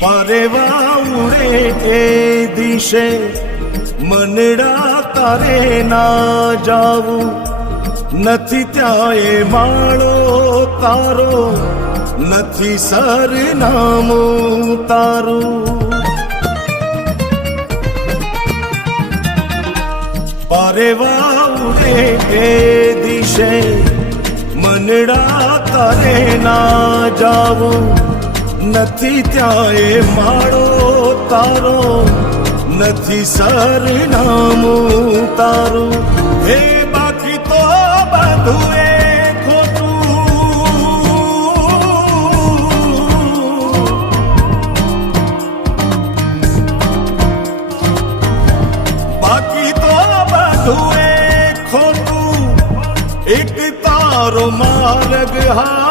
પરેવા ઉડે એ દિશે મનડા તારે ના જાવું, નથી ત્યાં એ માળો તારો, નથી સરનામું તારું. પરેવા ઉડે એ દિશે મનડા તારે ના જાવું, નથી ત્યાં એ માળો તારો, નથી સરનામું તારું. હે બાકી તો બધું એ ખોટું, એક તારો માર્ગ હા